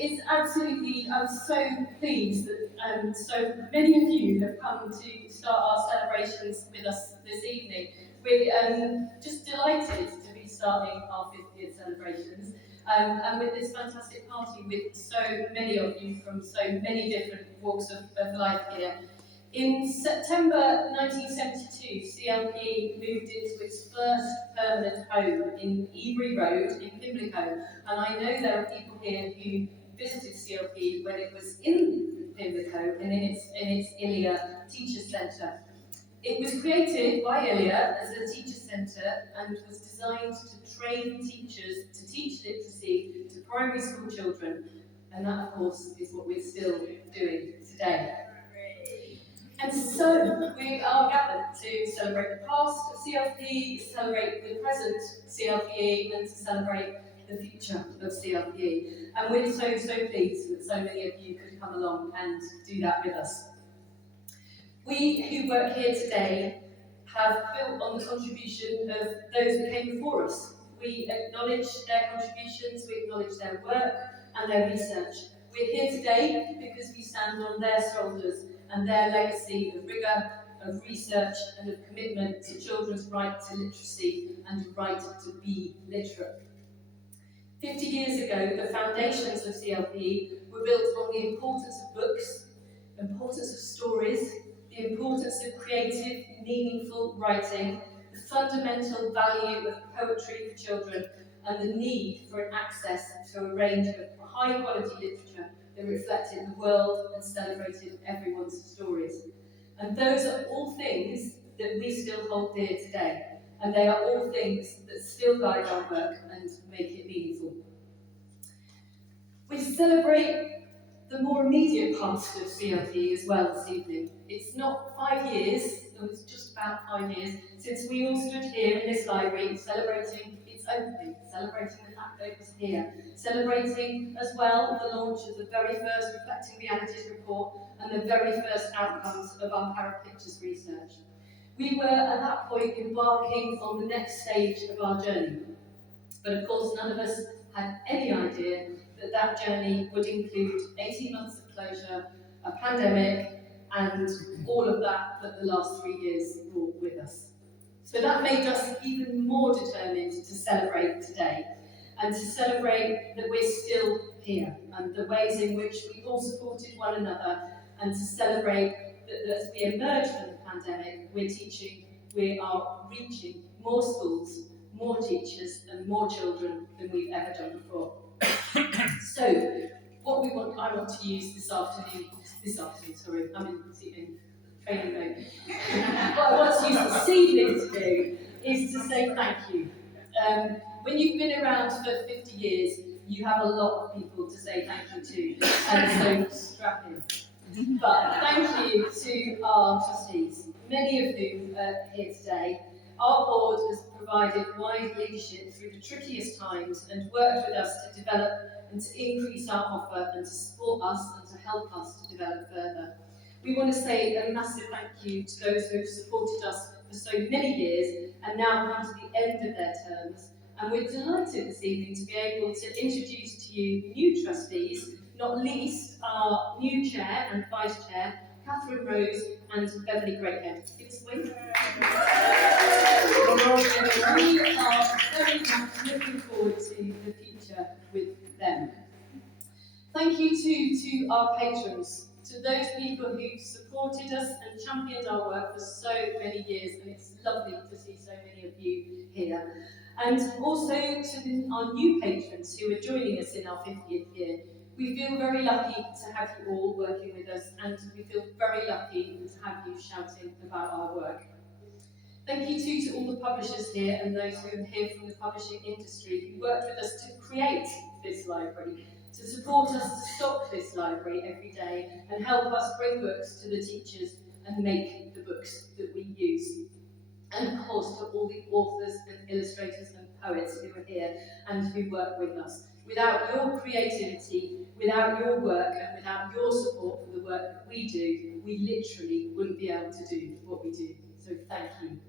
It is absolutely, I'm so pleased that so many of you have come to start our celebrations with us this evening. We're just delighted to be starting our 50th celebrations and with this fantastic party with so many of you from so many different walks of life here. In September 1972, CLPE moved into its first permanent home in Ebury Road in Pimlico, and I know there are people here who visited CLPE when it was in Pimlico and in its Ilia Teacher Centre. It was created by Ilia as a teacher centre and was designed to train teachers to teach literacy to primary school children, and that of course is what we're still doing today. And so we are gathered to celebrate the past of CLPE, celebrate the present CLPE, and to celebrate the future of CLPE. And we're so pleased that so many of you could come along and do that with us. We who work here today have built on the contribution of those that came before us. We acknowledge their contributions, we acknowledge their work and their research. We're here today because we stand on their shoulders and their legacy of rigour, of research and of commitment to children's right to literacy and the right to be literate. 50 years ago, the foundations of CLPE were built on the importance of books, the importance of stories, the importance of creative, meaningful writing, the fundamental value of poetry for children, and the need for an access to a range of high-quality literature that reflected the world and celebrated everyone's stories. And those are all things that we still hold dear today, and they are all things that still guide our work and make it meaningful. We celebrate the more immediate past of CLPE as well this evening. It's not 5 years, no, it's just about 5 years, since we all stood here in this library celebrating its opening, celebrating the fact that it was here, celebrating as well the launch of the very first Reflecting Realities report and the very first outcomes of our Parapictures research. We were at that point embarking on the next stage of our journey, but of course none of us had any idea that journey would include 18 months of closure, a pandemic, and all of that the last 3 years brought with us. So that made us even more determined to celebrate today, and to celebrate that we're still here, and the ways in which we all supported one another, and to celebrate that as we emerge from the pandemic, we are reaching more schools, more teachers, and more children than we've ever done before. So, I want to use this afternoon, I'm in training mode. What I want to use this evening to do is to say thank you. When you've been around for 50 years, you have a lot of people to say thank you to, and so strap in. But thank you to our trustees, many of whom are here today. Our board has provided wide leadership through the trickiest times and worked with us to develop and to increase our offer and to support us and to help us to develop further. We want to say a massive thank you to those who have supported us for so many years and now come to the end of their terms. And we're delighted this evening to be able to introduce to you new trustees, not least our new chair and vice chair, Catherine Rose and Beverly Greathead. Give us a wink. We are very much looking forward to the future with them. Thank you to our patrons, to those people who supported us and championed our work for so many years, and it's lovely to see so many of you here. And also to our new patrons who are joining us in our 50th year. We feel very lucky to have you all working with us, and we feel very lucky to have you shouting about our work. Thank you too to all the publishers here and those who are here from the publishing industry who worked with us to create this library, to support us to stock this library every day and help us bring books to the teachers and make the books that we use. And of course to all the authors and illustrators and poets who are here and who work with us. Without your creativity, without your work and without your support for the work that we do, we literally wouldn't be able to do what we do. So thank you.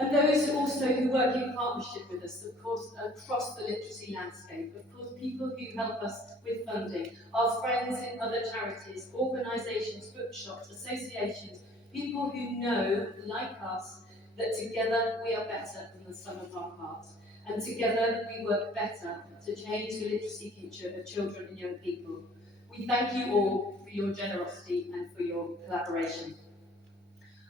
And those also who work in partnership with us, of course, across the literacy landscape, of course, people who help us with funding, our friends in other charities, organisations, bookshops, associations, people who know, like us, that together we are better than the sum of our parts. And together we work better to change the literacy future of children and young people. We thank you all for your generosity and for your collaboration.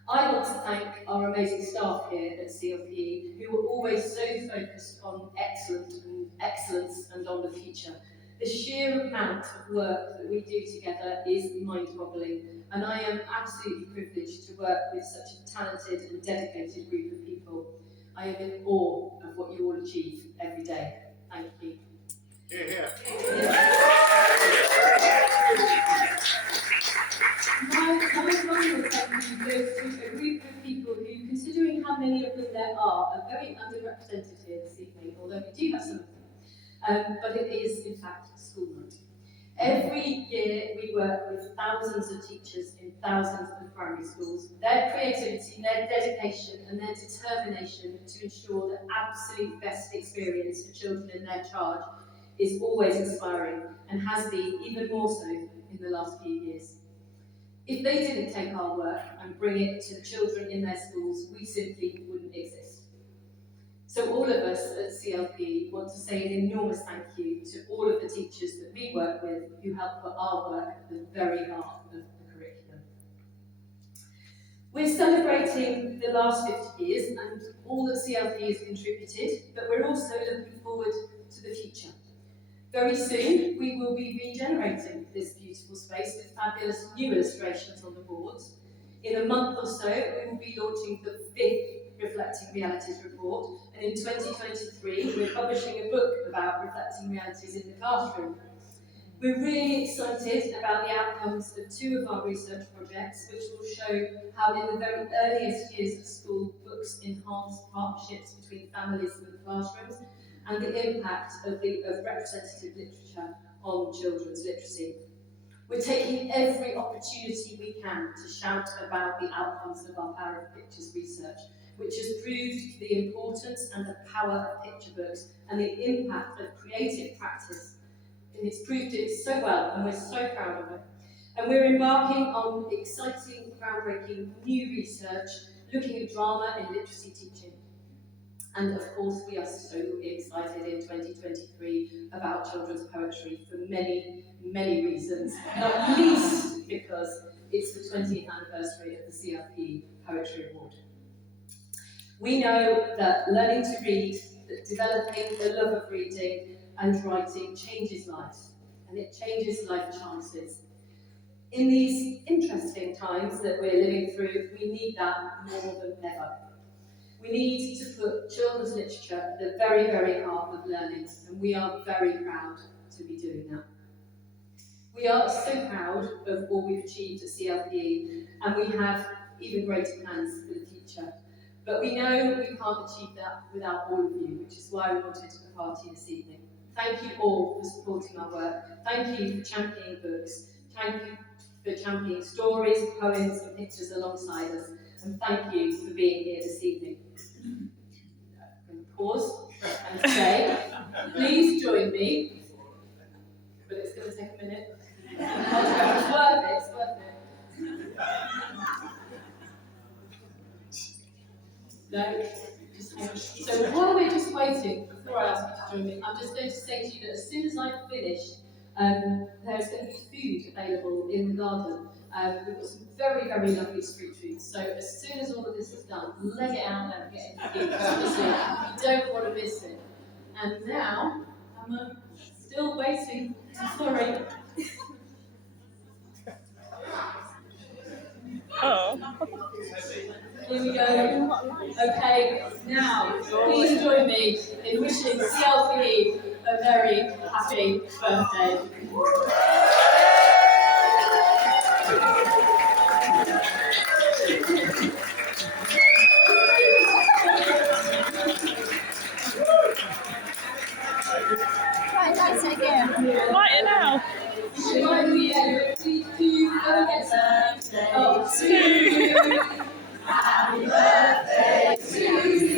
I want to thank our amazing staff here at CLPE, who are always so focused on excellence and on the future. The sheer amount of work that we do together is mind-boggling, and I am absolutely privileged to work with such a talented and dedicated group of people. I am in awe of what you all achieve every day. Thank you. My final thank you goes to a group of people who, considering how many of them there are very underrepresented here this evening, although we do have some of them, but it is in fact school night. Every year we work with thousands of teachers in thousands of primary schools. Their creativity, their dedication and their determination to ensure the absolute best experience for children in their charge is always inspiring and has been even more so in the last few years. If they didn't take our work and bring it to the children in their schools, we simply wouldn't exist. So all of us at CLP want to say an enormous thank you to all of the teachers that we work with who help put our work at the very heart of the curriculum. We're celebrating the last 50 years and all that CLP has contributed, but we're also looking forward to the future. Very soon, we will be regenerating this beautiful space with fabulous new illustrations on the boards. In a month or so, we will be launching the 5th Reflecting Realities report, and in 2023, we're publishing a book about reflecting realities in the classroom. We're really excited about the outcomes of 2 of our research projects, which will show how in the very earliest years of school, books enhance partnerships between families and classrooms, and the impact of representative literature on children's literacy. We're taking every opportunity we can to shout about the outcomes of our Power of Pictures research, which has proved the importance and the power of picture books and the impact of creative practice. And it's proved it so well, and we're so proud of it. And we're embarking on exciting, groundbreaking new research looking at drama and literacy teaching. And of course, we are so excited in 2023 about children's poetry for many, many reasons, not least because it's the 20th anniversary of the CLPE Poetry Award. We know that learning to read, that developing the love of reading and writing changes lives, and it changes life chances. In these interesting times that we're living through, we need that more than ever. We need to put children's literature at the very, very heart of learning, and we are very proud to be doing that. We are so proud of all we've achieved at CLPE, and we have even greater plans for the future. But we know we can't achieve that without all of you, which is why we wanted a party this evening. Thank you all for supporting our work. Thank you for championing books. Thank you for championing stories, poems, and pictures alongside us. And thank you for being here this evening. I'm going to pause and say, please join me, but it's going to take a minute. It's worth it, it's worth it. No, just hang on. So while we're just waiting, before I ask you to join me, I'm just going to say to you that as soon as I finish, there's going to be food available in the garden. We've got some very, very lovely street treats. So as soon as all of this is done, lay it out there and get it. You don't want to miss it. And now, I'm still waiting. Sorry. Oh. Here we go. Okay, now, please join me in wishing CLPE a very happy birthday. Light it now. Happy birthday to you.